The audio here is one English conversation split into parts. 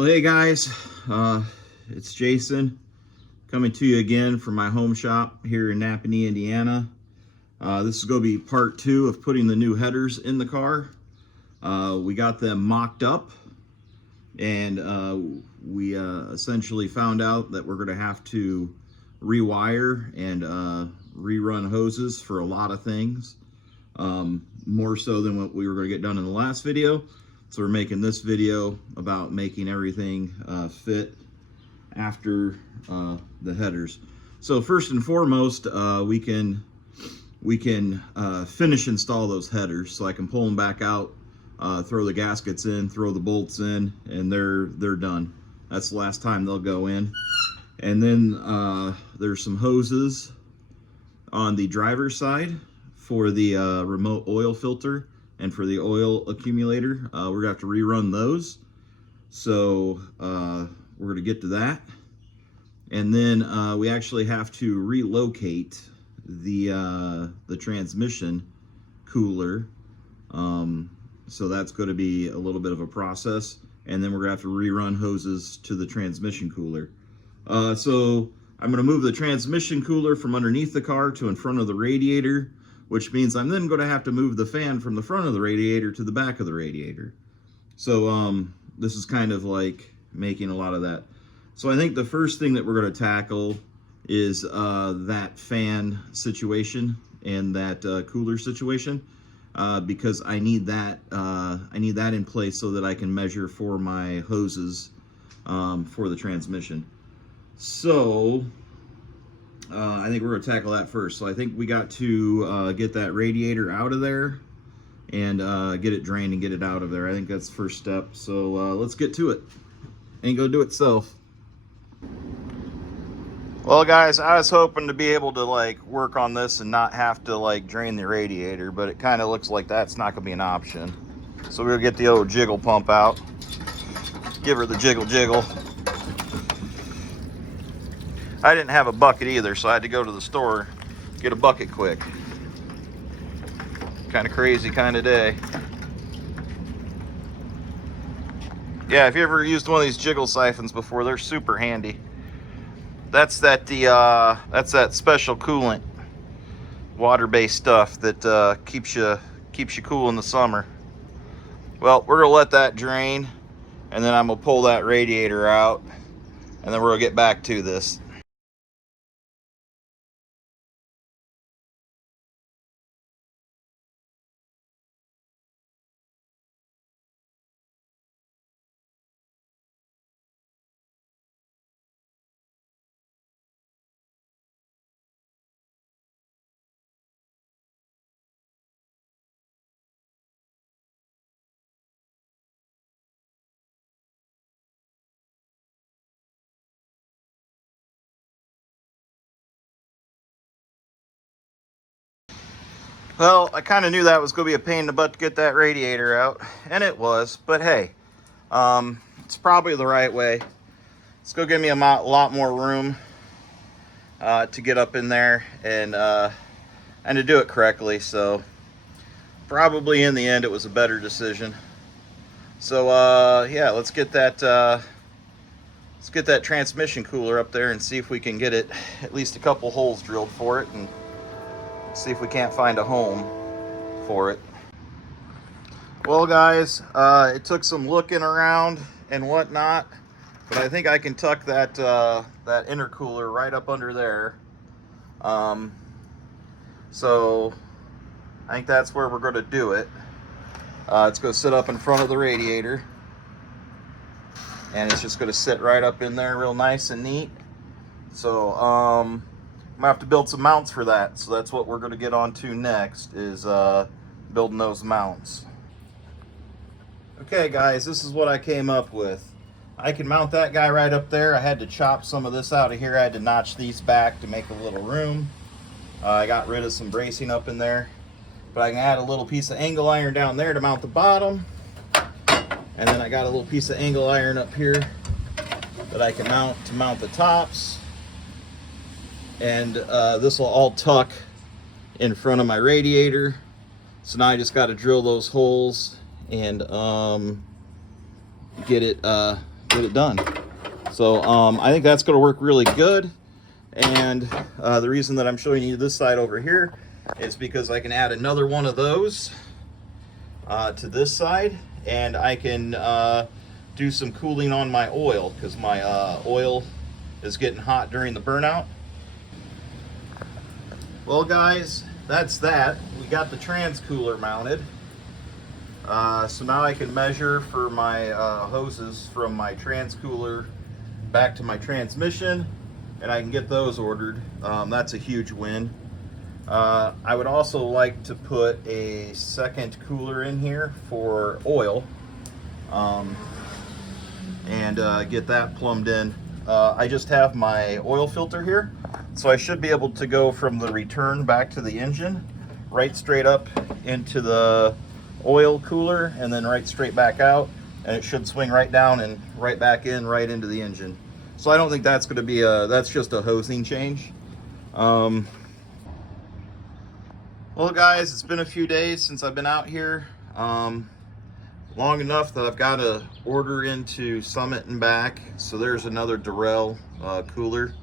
Well, hey guys, it's Jason coming to you again from my home shop here in Napanee, Indiana. This is going to be part 2 of putting the new headers in the car. We got them mocked up, and we essentially found out that we're going to have to rewire and rerun hoses for a lot of things, more so than what we were going to get done in the last video. So we're making this video about making everything fit after the headers. So first and foremost, we can finish install those headers. So I can pull them back out, throw the gaskets in, throw the bolts in, and they're done. That's the last time they'll go in. And then there's some hoses on the driver's side for the remote oil filter and for the oil accumulator. We're gonna have to rerun those. So we're gonna get to that. And then we actually have to relocate the transmission cooler. So that's gonna be a little bit of a process. And then we're gonna have to rerun hoses to the transmission cooler. So I'm gonna move the transmission cooler from underneath the car to in front of the radiator, which means I'm then going to have to move the fan from the front of the radiator to the back of the radiator. So this is kind of like making a lot of that. So I think the first thing that we're going to tackle is that fan situation and that cooler situation, because I need that in place so that I can measure for my hoses for the transmission. So I think we're going to tackle that first. So I think we got to get that radiator out of there and get it drained and get it out of there. I think that's the first step. So let's get to it. Ain't gonna do it self. Well guys, I was hoping to be able to like work on this and not have to like drain the radiator, but it kind of looks like that's not gonna be an option. So we'll get the old jiggle pump out. Give her the jiggle jiggle. I didn't have a bucket either, so I had to go to the store, get a bucket quick. Kind of crazy kind of day. Yeah, if you ever used one of these jiggle siphons before, they're super handy. That's that special coolant, water-based stuff that keeps you cool in the summer. Well, we're gonna let that drain, and then I'm gonna pull that radiator out, and then we're gonna get back to this. Well, I kind of knew that was going to be a pain in the butt to get that radiator out, and it was, but hey, it's probably the right way. It's going to give me a lot more room to get up in there and to do it correctly, so probably in the end it was a better decision. So yeah, let's get that transmission cooler up there and see if we can get it at least a couple holes drilled for it, and see if we can't find a home for it. Well guys, it took some looking around and whatnot, but I think I can tuck that intercooler right up under there. So I think that's where we're going to do it. It's going to sit up in front of the radiator, and it's just going to sit right up in there real nice and neat. So I'm gonna have to build some mounts for that, so that's what we're going to get onto next, is building those mounts. Okay guys, this is what I came up with. I can mount that guy right up there. I had to chop some of this out of here. I had to notch these back to make a little room. I got rid of some bracing up in there, but I can add a little piece of angle iron down there to mount the bottom, and then I got a little piece of angle iron up here that I can mount to mount the tops. And this will all tuck in front of my radiator. So now I just got to drill those holes and get it get it done. So I think that's going to work really good. And the reason that I'm showing you this side over here is because I can add another one of those to this side, and I can do some cooling on my oil, because my oil is getting hot during the burnout. Well guys, that's that. We got the trans cooler mounted. So now I can measure for my hoses from my trans cooler back to my transmission, and I can get those ordered. That's a huge win. I would also like to put a second cooler in here for oil, and get that plumbed in. I just have my oil filter here, so I should be able to go from the return back to the engine, right straight up into the oil cooler, and then right straight back out, and it should swing right down and right back in, right into the engine. So I don't think that's going to be that's just a hosing change. Well guys, it's been a few days since I've been out here, long enough that I've got to order into Summit and back. So there's another Durrell cooler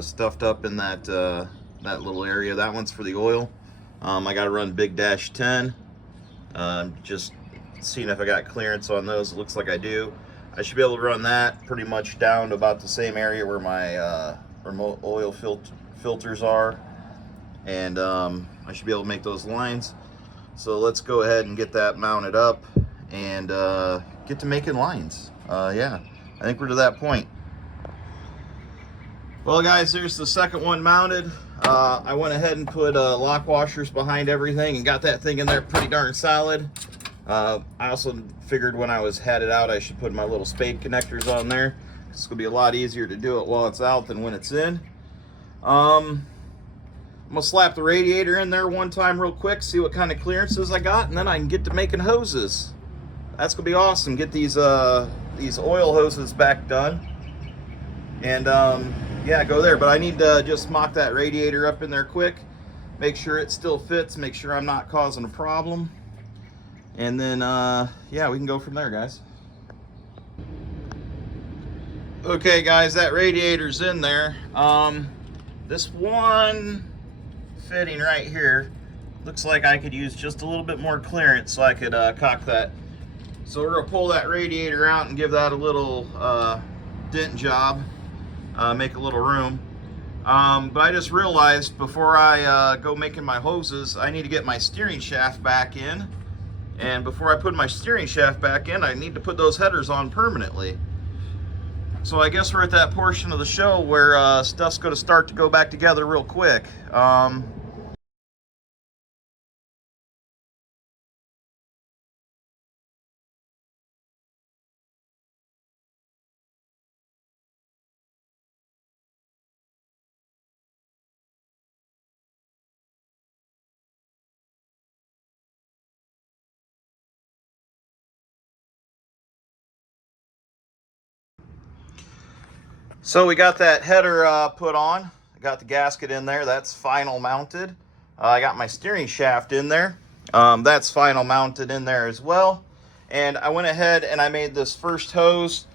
stuffed up in that that little area. That one's for the oil. I got to run Big Dash 10. Just seeing if I got clearance on those. It looks like I do. I should be able to run that pretty much down to about the same area where my remote oil filters are, and I should be able to make those lines. So let's go ahead and get that mounted up and get to making lines. Yeah, I think we're to that point. Well guys, there's the second one mounted. I went ahead and put lock washers behind everything and got that thing in there pretty darn solid. I also figured when I had it out, I should put my little spade connectors on there. It's gonna be a lot easier to do it while it's out than when it's in. I'm gonna slap the radiator in there one time real quick, see what kind of clearances I got, and then I can get to making hoses. That's gonna be awesome. Get these oil hoses back done, and yeah, go there. But I need to just mock that radiator up in there quick, make sure it still fits, make sure I'm not causing a problem, and then yeah, we can go from there, guys. Okay guys, that radiator's in there. This one fitting right here looks like I could use just a little bit more clearance so I could cock that. So we're gonna pull that radiator out and give that a little dent job, make a little room. But I just realized before I go making my hoses, I need to get my steering shaft back in. And before I put my steering shaft back in, I need to put those headers on permanently. So I guess we're at that portion of the show where stuff's gonna start to go back together real quick. So we got that header put on. I got the gasket in there. That's final mounted. I got my steering shaft in there. That's final mounted in there as well. And I went ahead and I made this first hose.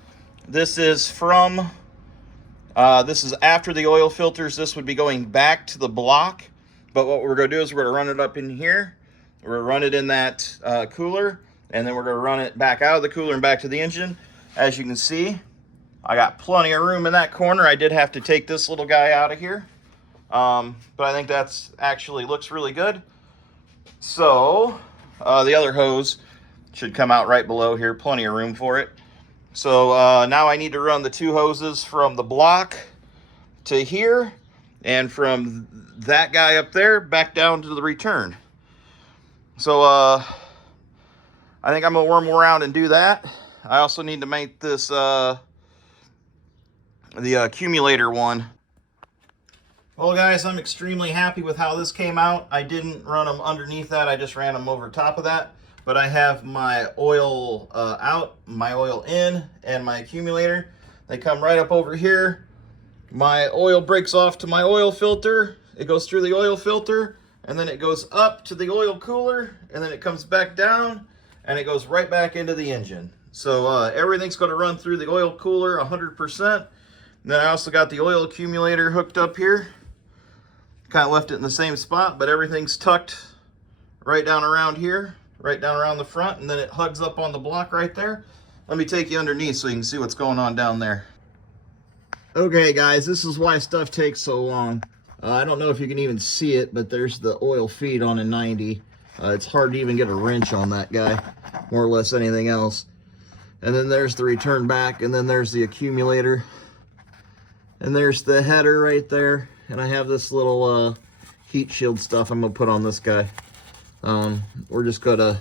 This is from, this is after the oil filters. This would be going back to the block. But what we're gonna do is we're gonna run it up in here. We're gonna run it in that cooler. And then we're gonna run it back out of the cooler and back to the engine. As you can see, I got plenty of room in that corner. I did have to take this little guy out of here. But I think that's actually looks really good. So the other hose should come out right below here. Plenty of room for it. So now I need to run the two hoses from the block to here, and from that guy up there back down to the return. So I think I'm gonna worm around and do that. I also need to make this the accumulator one. Well guys, I'm extremely happy with how this came out. I didn't run them underneath that, I just ran them over top of that. But I have my oil out, my oil in, and my accumulator. They come right up over here. My oil breaks off to my oil filter. It goes through the oil filter, and then it goes up to the oil cooler, and then it comes back down, and it goes right back into the engine. So everything's going to run through the oil cooler 100%. Then I also got the oil accumulator hooked up here. Kind of left it in the same spot, but everything's tucked right down around here, right down around the front, and then it hugs up on the block right there. Let me take you underneath so you can see what's going on down there. Okay guys, this is why stuff takes so long. I don't know if you can even see it, but there's the oil feed on a 90. It's hard to even get a wrench on that guy, more or less anything else. And then there's the return back, and then there's the accumulator. And there's the header right there. And I have this little heat shield stuff I'm gonna put on this guy. We're just gonna,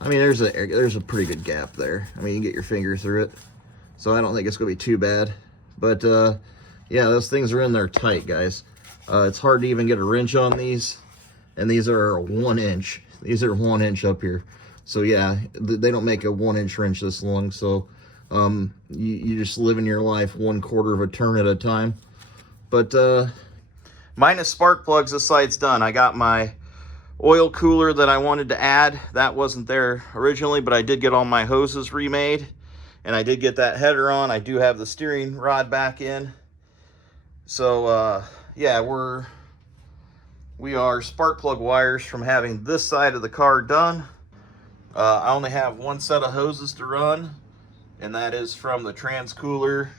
I mean, there's a pretty good gap there. I mean, you can get your finger through it. So I don't think it's gonna be too bad. But yeah, those things are in there tight, guys. It's hard to even get a wrench on these. And these are 1 inch. These are 1 inch up here. So yeah, they don't make a 1 inch wrench this long. So you just living your life 1/4 of a turn at a time. But minus spark plugs, this side's done. I got my oil cooler that I wanted to add. That wasn't there originally, but I did get all my hoses remade, and I did get that header on. I do have the steering rod back in. So yeah, we are spark plug wires from having this side of the car done. I only have one set of hoses to run, and that is from the trans cooler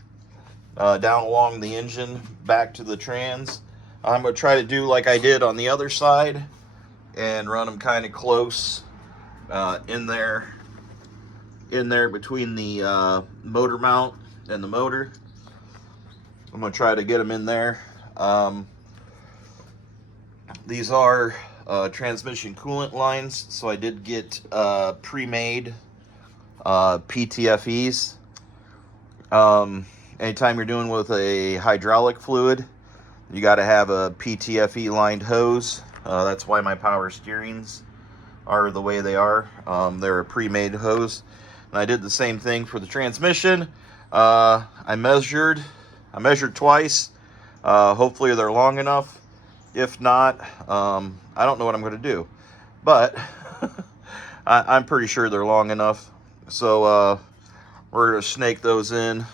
down along the engine back to the trans. I'm going to try to do like I did on the other side and run them kind of close in there between the motor mount and the motor. I'm going to try to get them in there. These are transmission coolant lines, so I did get pre-made PTFEs. Anytime you're doing with a hydraulic fluid, you got to have a PTFE lined hose. That's why my power steerings are the way they are. They're a pre-made hose. And I did the same thing for the transmission. I measured twice. Hopefully they're long enough. If not, I don't know what I'm going to do. But I'm pretty sure they're long enough. So we're going to snake those in.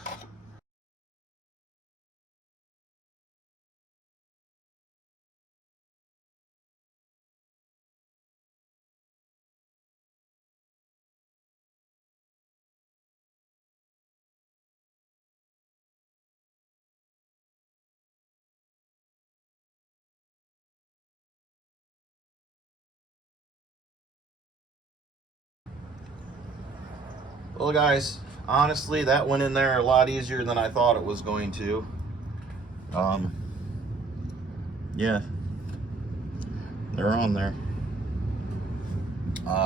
Well guys, honestly, that went in there a lot easier than I thought it was going to. Yeah, they're on there.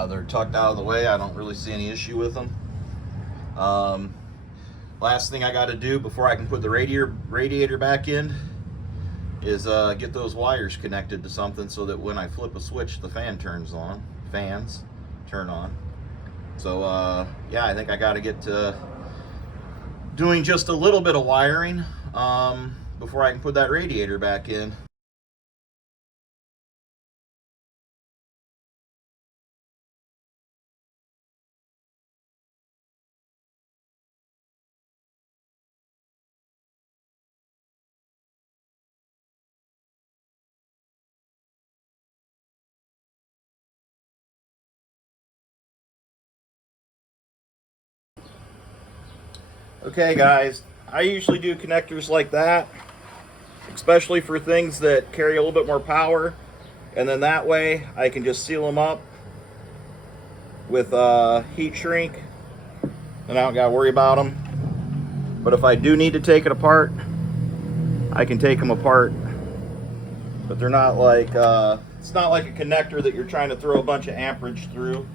They're tucked out of the way. I don't really see any issue with them. Last thing I got to do before I can put the radiator back in is get those wires connected to something so that when I flip a switch, the fans turn on. So yeah, I think I got to get to doing just a little bit of wiring before I can put that radiator back in. Okay guys, I usually do connectors like that, especially for things that carry a little bit more power, and then that way I can just seal them up with heat shrink and I don't gotta worry about them. But if I do need to take it apart, I can take them apart. But they're not like, it's not like a connector that you're trying to throw a bunch of amperage through.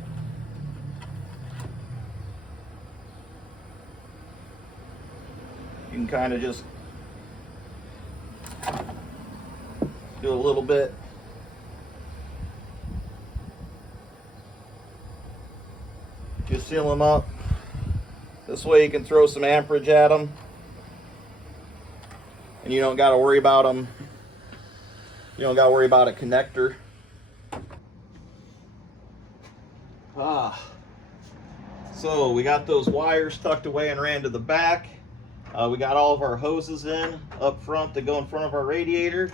You can kind of just do a little bit. Just seal them up. This way you can throw some amperage at them. And you don't got to worry about them. You don't got to worry about a connector. So we got those wires tucked away and ran to the back. We got all of our hoses in up front to go in front of our radiator.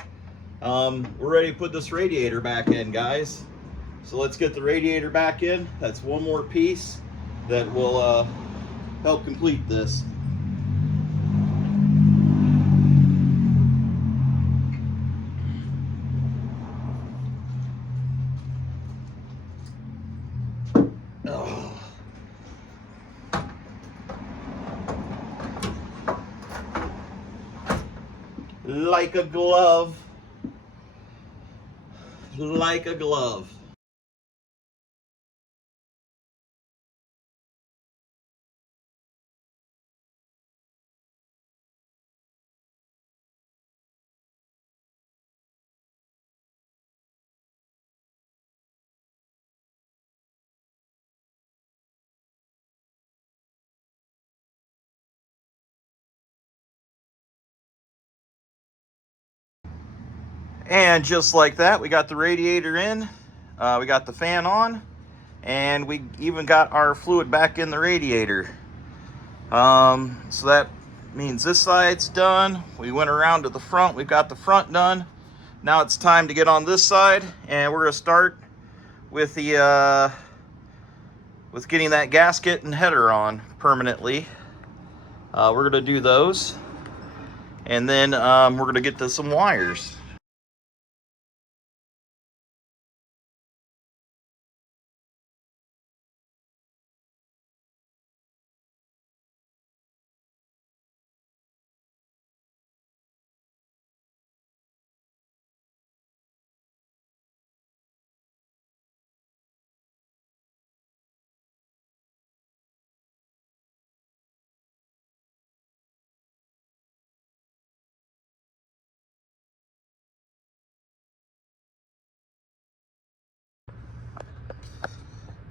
We're ready to put this radiator back in, guys. So let's get the radiator back in. That's one more piece that will help complete this. Oh. Like a glove. Like a glove. And just like that, we got the radiator in, we got the fan on, and we even got our fluid back in the radiator. So that means this side's done. We went around to the front, we've got the front done. Now it's time to get on this side, and we're gonna start with the with getting that gasket and header on permanently. We're gonna do those, and then we're gonna get to some wires.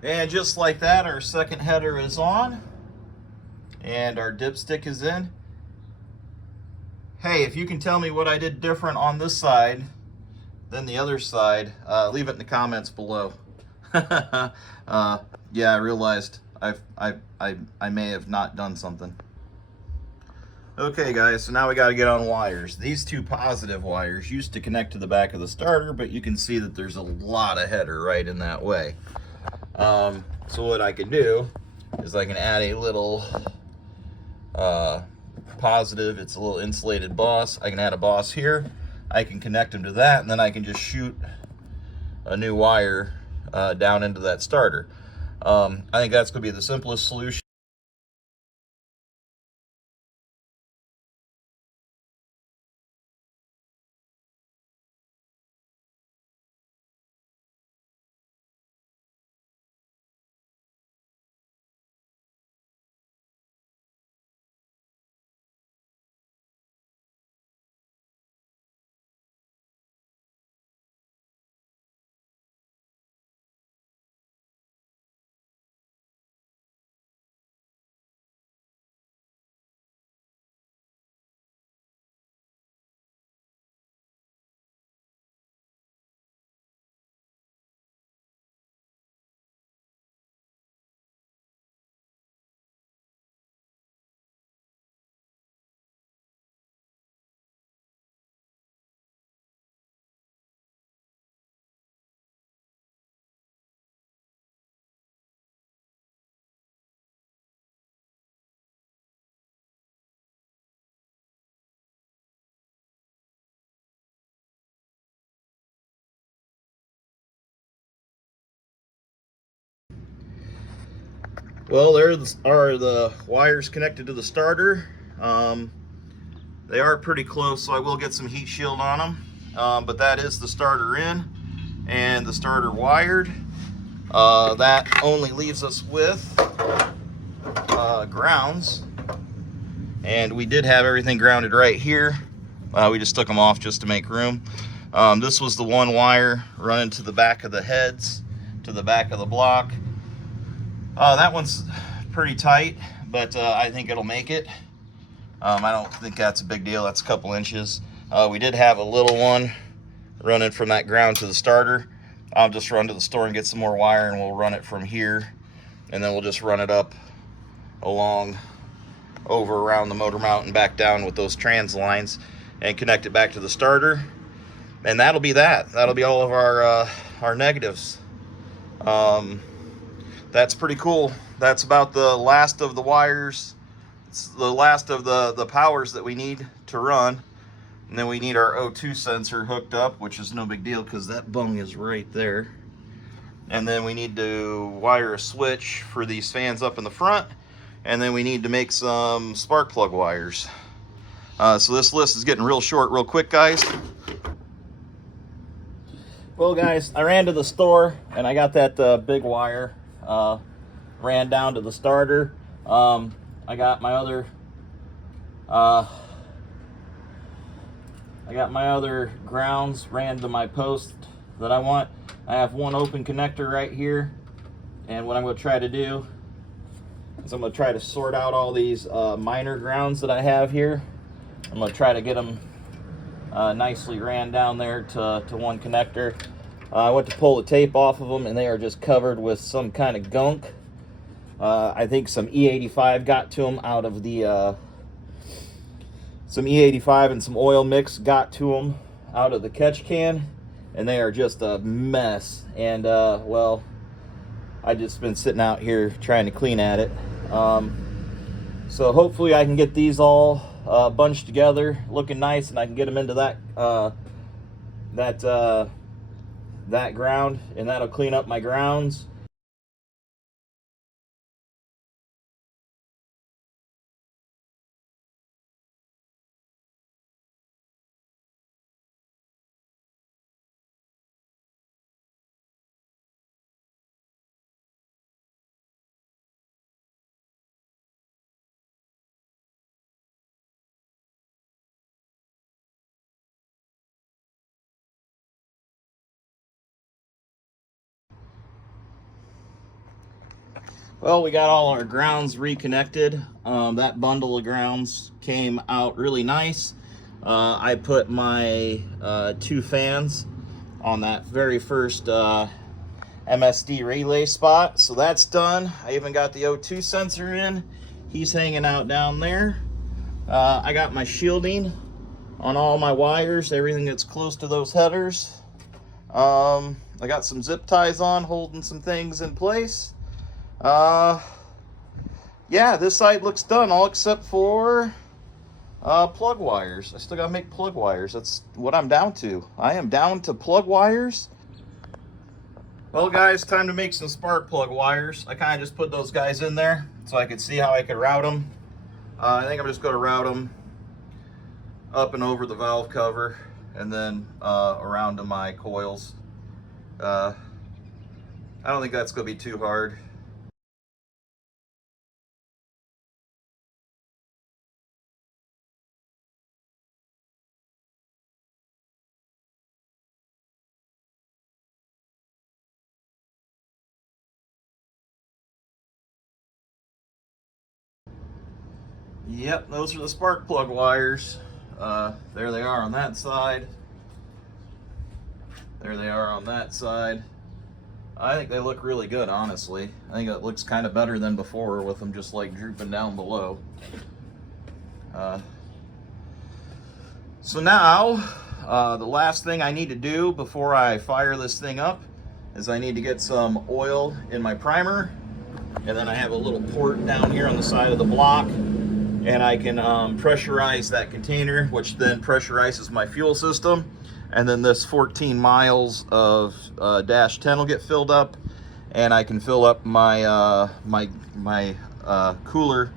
And just like that, our second header is on, and our dipstick is in. Hey, if you can tell me what I did different on this side than the other side, leave it in the comments below. Yeah, I realized I may have not done something. Okay guys, so now we got to get on wires. These two positive wires used to connect to the back of the starter, but you can see that there's a lot of header right in that way. So what I can do is I can add a little positive. It's a little insulated boss. I can add a boss here. I can connect them to that, and then I can just shoot a new wire down into that starter. I think that's going to be the simplest solution. Well, there are the wires connected to the starter. They are pretty close, so I will get some heat shield on them. But that is the starter in and the starter wired. That only leaves us with grounds. And we did have everything grounded right here. We just took them off just to make room. This was the one wire running to the back of the heads, to the back of the block. That one's pretty tight, but I think it'll make it. I don't think that's a big deal. That's a couple inches. We did have a little one running from that ground to the starter. I'll just run to the store and get some more wire, and we'll run it from here and then we'll just run it up along over around the motor mount and back down with those trans lines and connect it back to the starter. And that'll be that. That'll be all of our negatives. That's pretty cool. That's about the last of the wires. It's the last of the powers that we need to run. And then we need our O2 sensor hooked up, which is no big deal because that bung is right there. And then we need to wire a switch for these fans up in the front. And then we need to make some spark plug wires. So this list is getting real short real quick, guys. Well, guys, I ran to the store and I got that big wire. Ran down to the starter. I got my other grounds, ran to my post that I want. I have one open connector right here, and what I'm going to try to do is I'm going to try to sort out all these minor grounds that I have here. I'm going to try to get them nicely ran down there to one connector. I went to pull the tape off of them and they are just covered with some kind of gunk. I think some E85 got to them out of the some E85 and some oil mix got to them out of the catch can, and they are just a mess. And well, I just been sitting out here trying to clean at it. So hopefully I can get these all bunched together looking nice, and I can get them into that ground, and that'll clean up my grounds. Well, we got all our grounds reconnected. That bundle of grounds came out really nice. I put my 2 fans on that very first MSD relay spot, so that's done. I even got the O2 sensor in. He's hanging out down there. I got my shielding on all my wires, everything that's close to those headers. I got some zip ties on, holding some things in place. Yeah, this side looks done, all except for plug wires. I still gotta make plug wires. That's what I'm down to. I am down to plug wires. Well, guys, time to make some spark plug wires. I kind of just put those guys in there so I could see how I could route them. I think I'm just going to route them up and over the valve cover, and then around to my coils. I don't think that's going to be too hard. Yep, those are the spark plug wires. There they are on that side. There they are on that side. I think they look really good, honestly. I think it looks kind of better than before with them just like drooping down below. So now, the last thing I need to do before I fire this thing up is I need to get some oil in my primer. And then I have a little port down here on the side of the block, and I can pressurize that container, which then pressurizes my fuel system. And then this 14 miles of dash 10 will get filled up, and I can fill up my my cooler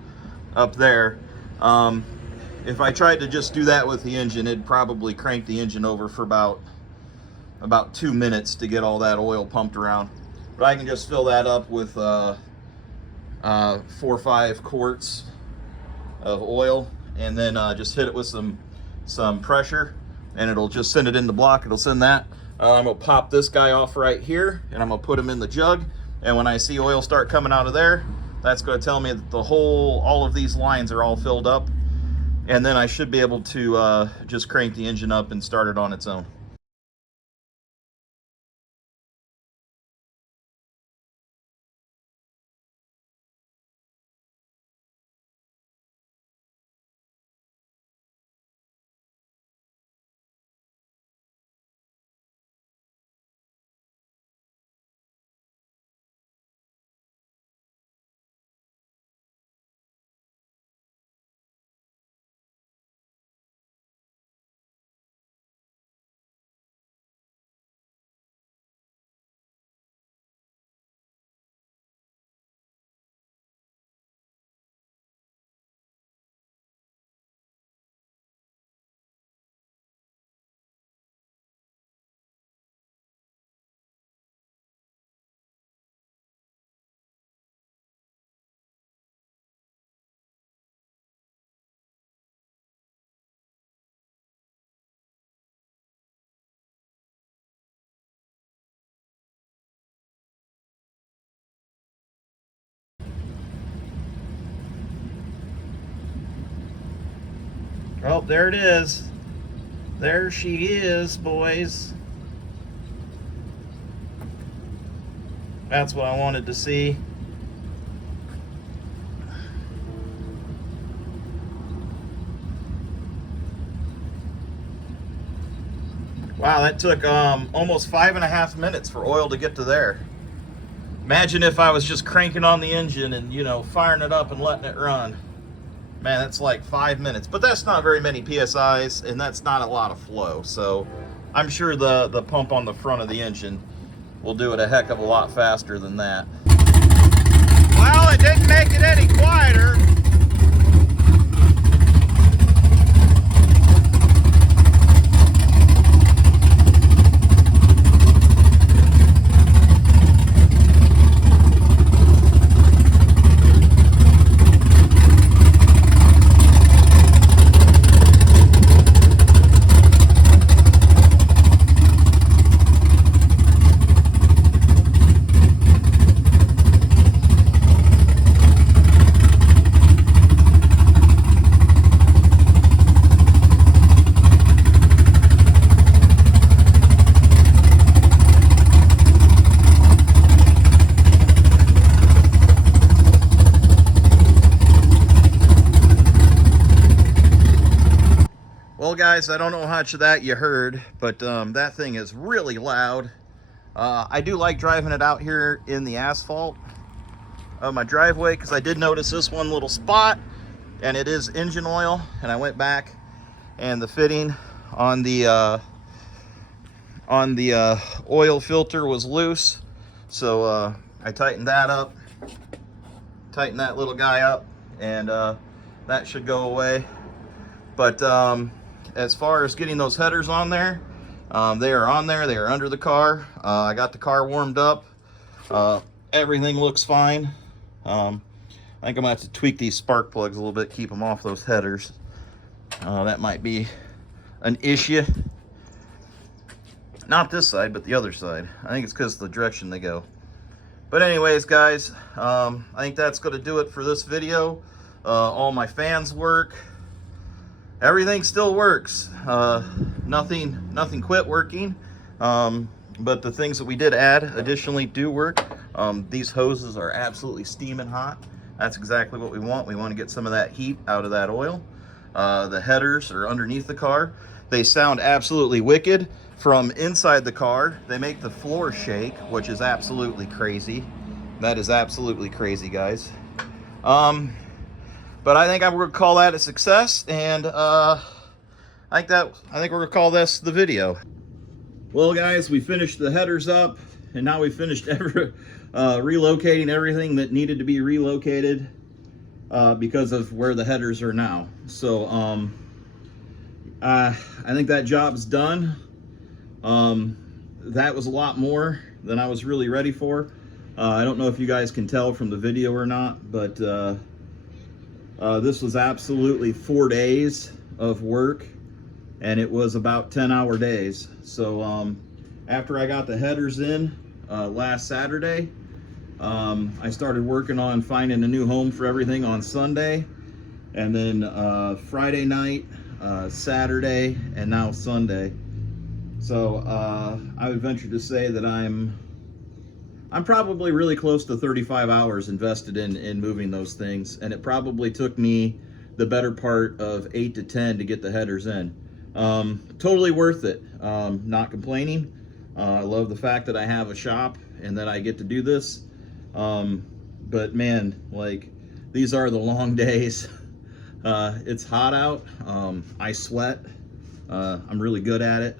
up there. If I tried to just do that with the engine, it'd probably crank the engine over for about 2 minutes to get all that oil pumped around. But I can just fill that up with 4 or 5 quarts of oil, and then just hit it with some pressure, and it'll just send it in the block. It'll send that. I'm gonna pop this guy off right here, and I'm gonna put him in the jug. And when I see oil start coming out of there, that's gonna tell me that all of these lines are all filled up. And then I should be able to just crank the engine up and start it on its own. Oh, there it is. There she is, boys. That's what I wanted to see. Wow, that took almost 5.5 minutes for oil to get to there. Imagine if I was just cranking on the engine and, you know, firing it up and letting it run. Man, that's like 5 minutes. But that's not very many PSIs, and that's not a lot of flow. So I'm sure the pump on the front of the engine will do it a heck of a lot faster than that. Well, it didn't make it any quieter. Well, guys, I don't know how much of that you heard, but that thing is really loud. I do like driving it out here in the asphalt of my driveway, because I did notice this one little spot, and it is engine oil. And I went back, and the fitting on the oil filter was loose, so I tightened that up, tightened that little guy up, and that should go away. But as far as getting those headers on there, they are on there. They are under the car. I got the car warmed up. Everything looks fine. I think I'm gonna have to tweak these spark plugs a little bit, keep them off those headers. That might be an issue. Not this side, but the other side. I think it's because of the direction they go. But anyways, guys, I think that's gonna do it for this video. All my fans work. Everything still works. Nothing quit working. But the things that we did add additionally do work. These hoses are absolutely steaming hot. That's exactly what we want. We want to get some of that heat out of that oil. The headers are underneath the car. They sound absolutely wicked from inside the car. They make the floor shake, which is absolutely crazy. That is absolutely crazy, guys. But I think we're gonna call that a success, and I think we're gonna call this the video. Well, guys, we finished the headers up, and now we finished relocating everything that needed to be relocated because of where the headers are now. So I think that job's done. That was a lot more than I was really ready for. I don't know if you guys can tell from the video or not, but this was absolutely 4 days of work, and it was about 10-hour days. So after I got the headers in last Saturday, I started working on finding a new home for everything on Sunday, and then Friday night, Saturday, and now Sunday. So I would venture to say that I'm probably really close to 35 hours invested in moving those things, and it probably took me the better part of 8 to 10 to get the headers in. Totally worth it. Not complaining. I love the fact that I have a shop and that I get to do this. But man, like, these are the long days. It's hot out. I sweat. I'm really good at it.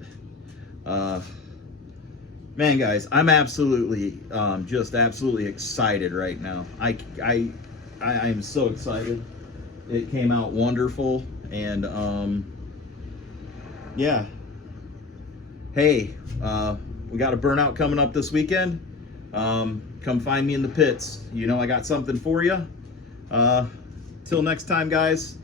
Man, guys, I'm absolutely, just absolutely excited right now. I am so excited. It came out wonderful, and yeah. Hey, we got a burnout coming up this weekend. Come find me in the pits. You know I got something for you. Till next time, guys.